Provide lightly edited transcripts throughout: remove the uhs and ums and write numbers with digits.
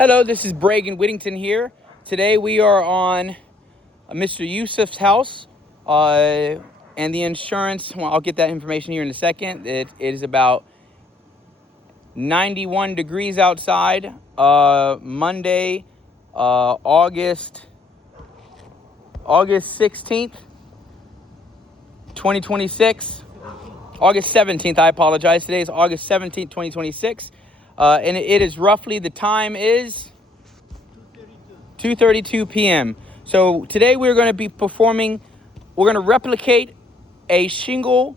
Hello, this is Bragan Whittington here. Today we are on Mr. Yusuf's house, and the insurance, well, I'll get that information here in a second. It is about 91 degrees outside, Monday, August 16th, 2026. August 17th, I apologize. Today is August 17th, 2026. And it is roughly, the time is 2:32 p.m. So today we're going to be we're going to replicate a shingle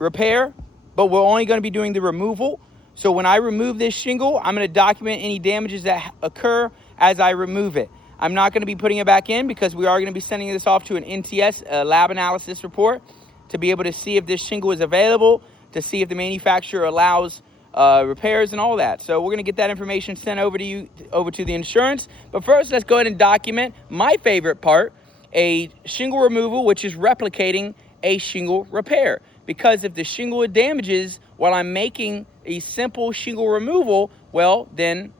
repair, but we're only going to be doing the removal. So when I remove this shingle, I'm going to document any damages that occur as I remove it. I'm not going to be putting it back in because we are going to be sending this off to an NTS, a lab analysis report, to be able to see if this shingle is available, to see if the manufacturer allows repairs and all that. So we're going to get that information sent over to you, over to the insurance. But first, let's go ahead and document my favorite part, a shingle removal, which is replicating a shingle repair. Because if the shingle damages while I'm making a simple shingle removal, well, then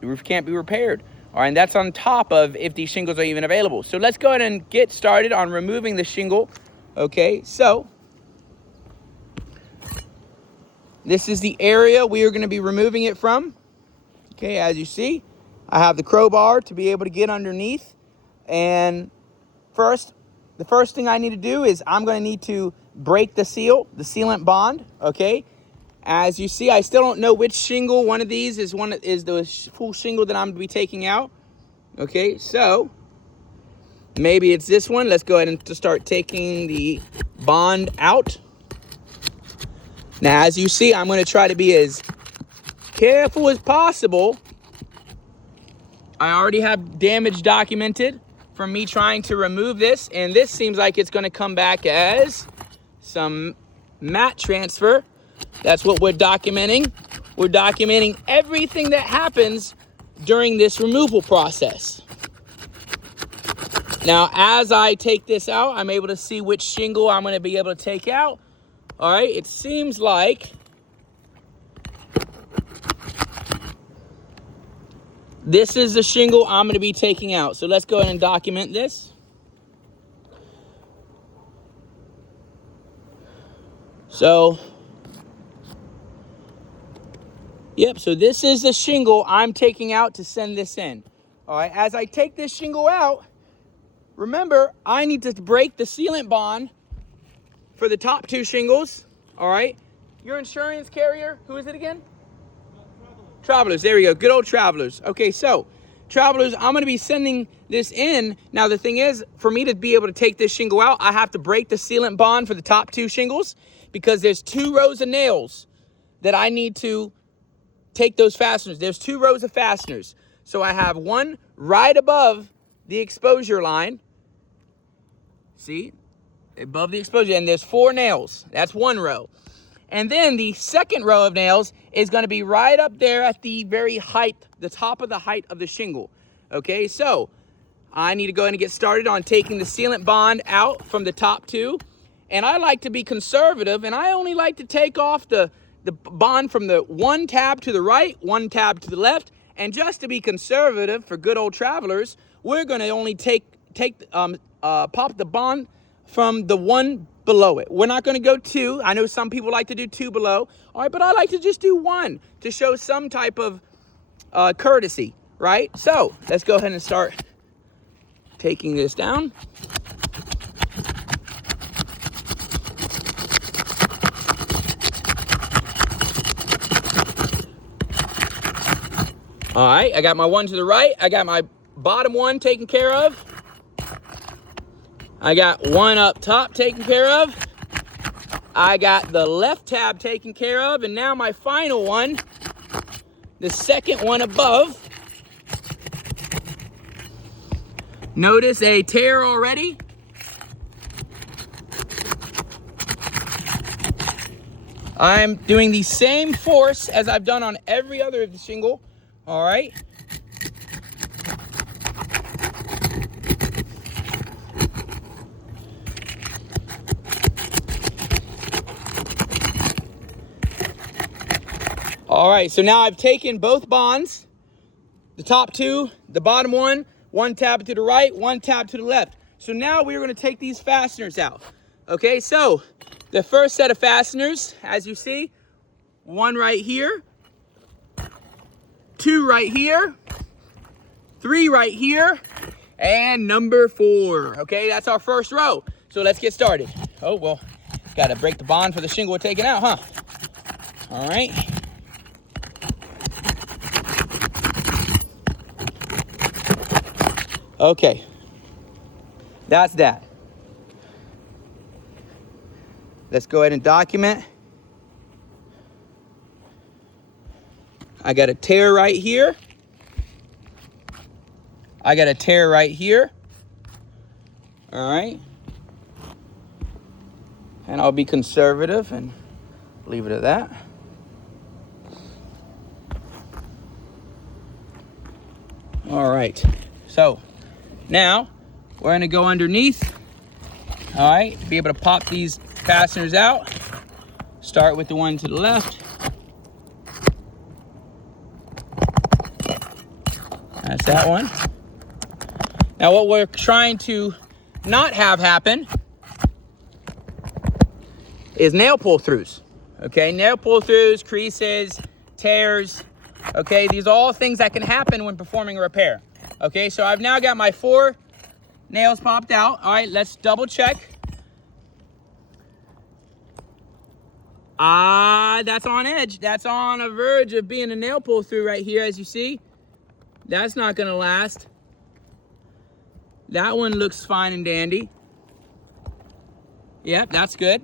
the roof can't be repaired. All right, and that's on top of if these shingles are even available. So let's go ahead and get started on removing the shingle. Okay, so this is the area we are going to be removing it from. Okay, as you see, I have the crowbar to be able to get underneath. And the first thing I need to do is I'm going to need to break the sealant bond. Okay, as you see, I still don't know which shingle one of these is the full shingle that I'm going to be taking out. Okay, so maybe it's this one. Let's go ahead and start taking the bond out. Now, as you see, I'm going to try to be as careful as possible. I already have damage documented from me trying to remove this, and this seems like it's going to come back as some mat transfer. That's what we're documenting. We're documenting everything that happens during this removal process. Now, as I take this out, I'm able to see which shingle I'm going to be able to take out. All right, it seems like this is the shingle I'm going to be taking out. So let's go ahead and document this. So, yep, so this is the shingle I'm taking out to send this in. All right, as I take this shingle out, remember, I need to break the sealant bond for the top two shingles. All right, your insurance carrier, who is it again? Travelers. There we go, good old Travelers. Okay, so Travelers, I'm going to be sending this in. Now the thing is, for me to be able to take this shingle out, I have to break the sealant bond for the top two shingles, because there's 2 rows of nails that I need to take those fasteners. There's 2 rows of fasteners. So I have one right above the exposure line. See? Above the exposure, and there's 4 nails. That's 1 row. And then the second row of nails is going to be right up there at the very height, the top of the height of the shingle. Okay, so I need to go ahead and get started on taking the sealant bond out from the top 2. And I like to be conservative, and I only like to take off the bond from the 1 tab to the right, 1 tab to the left. And just to be conservative for good old Travelers, we're going to only pop the bond from the 1 below it. We're not going to go 2. I know some people like to do 2 below. All right, but I like to just do 1 to show some type of courtesy, right? So let's go ahead and start taking this down. All right, I got my 1 to the right. I got my bottom 1 taken care of. I got 1 up top taken care of. I got the left tab taken care of. And now my final one, the second one above. Notice a tear already. I'm doing the same force as I've done on every other shingle. All right. All right, so now I've taken both bonds, the top two, the bottom one tab to the right, one tab to the left. So now we're gonna take these fasteners out. Okay, so the first set of fasteners, as you see, one right here, two right here, three right here, and number 4. Okay, that's our first row. So let's get started. Oh, well, gotta break the bond for the shingle we're taking out, huh? All right. Okay, that's that. Let's go ahead and document. I got a tear right here. I got a tear right here. All right. And I'll be conservative and leave it at that. All right. So now we're gonna go underneath, all right, to be able to pop these fasteners out. Start with the one to the left. That's that one. Now what we're trying to not have happen is nail pull-throughs, okay? Nail pull-throughs, creases, tears, okay? These are all things that can happen when performing a repair. Okay, so I've now got my 4 nails popped out. All right, let's double check. That's on edge. That's on a verge of being a nail pull through right here, as you see. That's not gonna last. That one looks fine and dandy. Yep, that's good.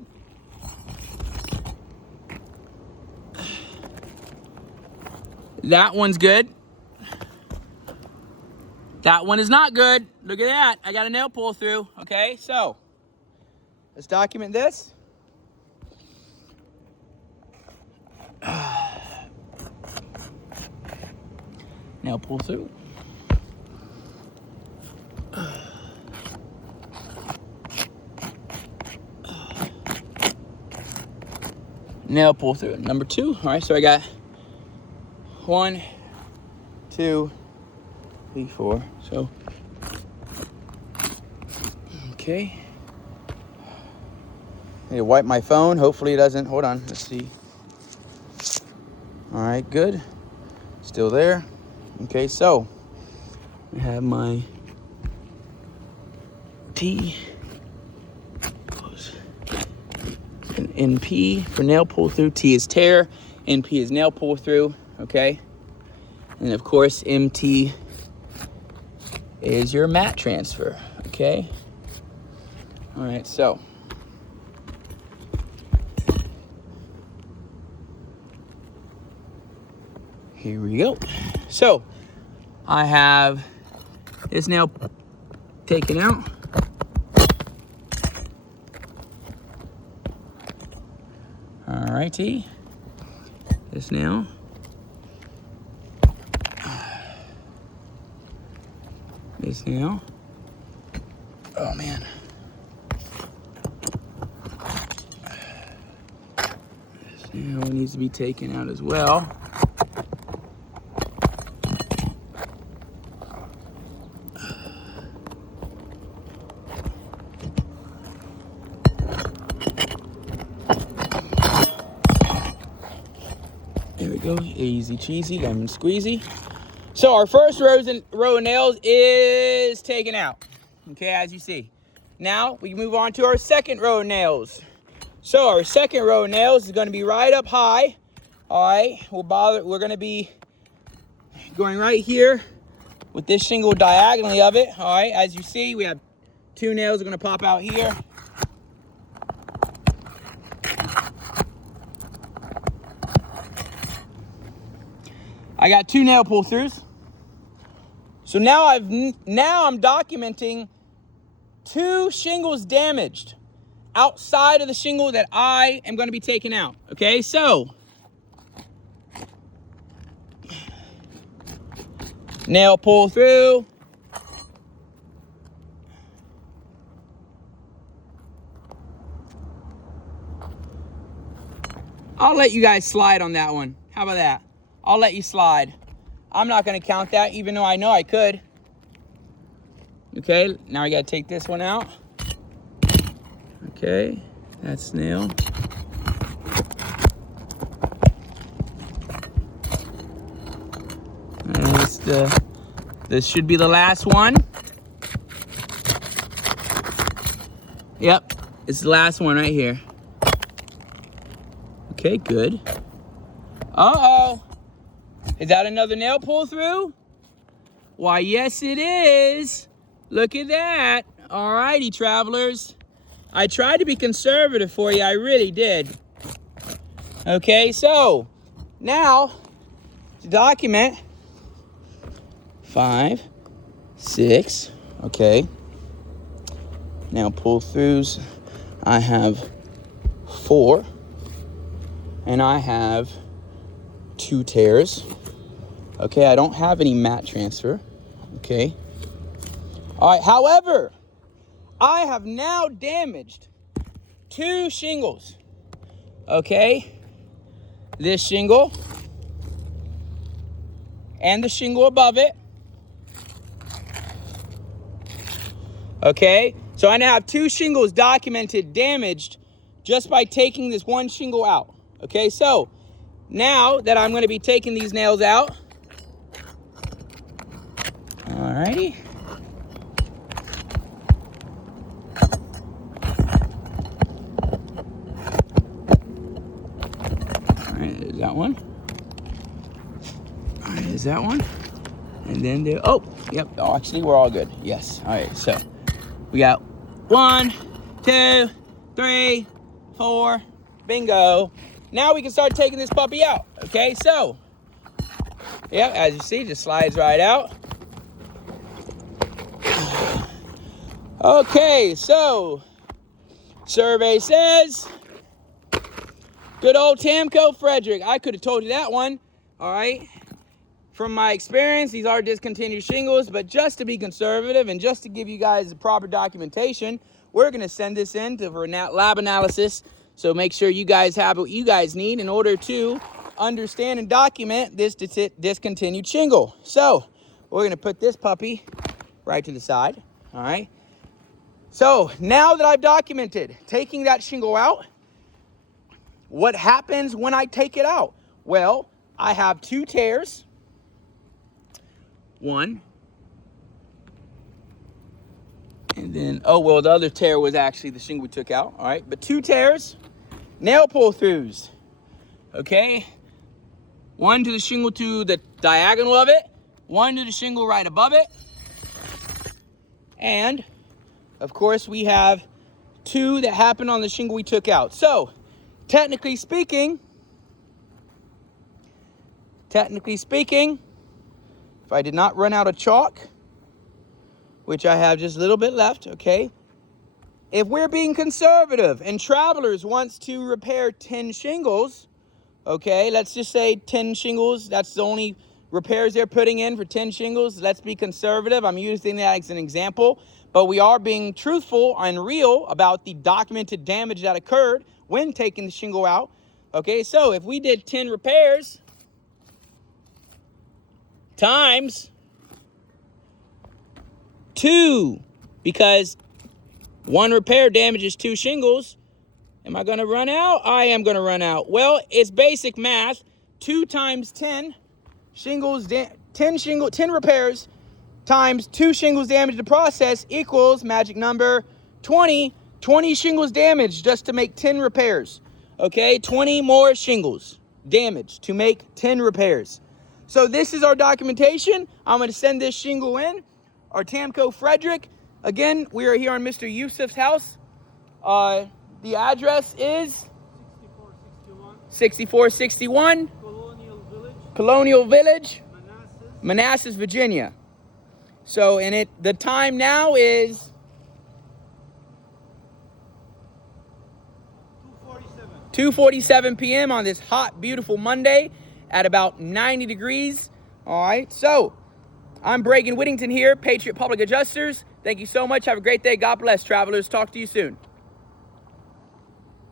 That one's good. That one is not good. Look at that. I got a nail pull through. Okay, so let's document this. Nail pull through. Nail pull through. Number 2. All right, so I got 1, 2, 3, 4. So, okay. I need to wipe my phone. Hopefully it doesn't. Hold on. Let's see. All right, good. Still there. Okay, so I have my T. Close. An NP for nail pull through. T is tear. NP is nail pull through. Okay. And of course, MT is your mat transfer. Okay. All right, so here we go. So I have this nail taken out. All righty. This nail. This nail. Oh man. This nail needs to be taken out as well. There we go, easy cheesy, lemon squeezy. So our first row of nails is taken out, okay, as you see. Now we move on to our second row of nails. So our second row of nails is gonna be right up high, all right? We're gonna be going right here with this shingle diagonally of it, all right? As you see, we have 2 nails are gonna pop out here. I got 2 nail pull throughs. So now I'm documenting 2 shingles damaged outside of the shingle that I am going to be taking out. Okay, so nail pull through. I'll let you guys slide on that one. How about that? I'll let you slide. I'm not gonna count that, even though I know I could. Okay, now I gotta take this one out. Okay, that's nail. And this should be the last one. Yep, it's the last one right here. Okay, good. Uh-oh. Is that another nail pull through? Why, yes it is. Look at that. All righty, travelers. I tried to be conservative for you, I really did. Okay, so now to document 5, 6, okay. Now pull throughs, I have 4, and I have 2 tears. Okay, I don't have any mat transfer. Okay. All right, however, I have now damaged 2 shingles. Okay, this shingle and the shingle above it. Okay, so I now have 2 shingles documented damaged just by taking this one shingle out. Okay, so now that I'm going to be taking these nails out, alrighty. Alright, there's that one. Alright, there's that one. And then there, oh, yep, oh, actually we're all good. Yes, alright, so we got 1, 2, 3, 4, bingo. Now we can start taking this puppy out. Okay, so, yeah, as you see, just slides right out. Okay, so, survey says, good old Tamco Frederick. I could have told you that one, all right? From my experience, these are discontinued shingles, but just to be conservative and just to give you guys the proper documentation, we're gonna send this in for lab analysis. So make sure you guys have what you guys need in order to understand and document this discontinued shingle. So we're gonna put this puppy right to the side, all right? So now that I've documented taking that shingle out, what happens when I take it out? Well, I have 2 tears. 1. And then, oh, well, the other tear was actually the shingle we took out, all right? But 2 tears, nail pull throughs, okay? 1 to the shingle to the diagonal of it, 1 to the shingle right above it. And, of course, we have 2 that happened on the shingle we took out. So, technically speaking, if I did not run out of chalk, which I have just a little bit left, okay? If we're being conservative and travelers wants to repair 10 shingles, okay, let's just say 10 shingles, that's the only repairs they're putting in for 10 shingles. Let's be conservative. I'm using that as an example, but we are being truthful and real about the documented damage that occurred when taking the shingle out. Okay, so if we did 10 repairs times 2, because 1 repair damages 2 shingles. Am I going to run out? I am going to run out. Well, it's basic math. 2 times 10 shingles, 10 repairs times 2 shingles damaged in the process equals, magic number, 20. 20 shingles damaged just to make 10 repairs. Okay, 20 more shingles damaged to make 10 repairs. So this is our documentation. I'm going to send this shingle in. Our Tamco Frederick. Again, we are here on Mr. Yusuf's house. The address is 6461 Colonial Village, Manassas, Virginia. So, and the time now is 2:47 p.m. on this hot, beautiful Monday at about 90 degrees. All right, so I'm Bragan Whittington here, Patriot Public Adjusters. Thank you so much. Have a great day. God bless, travelers. Talk to you soon.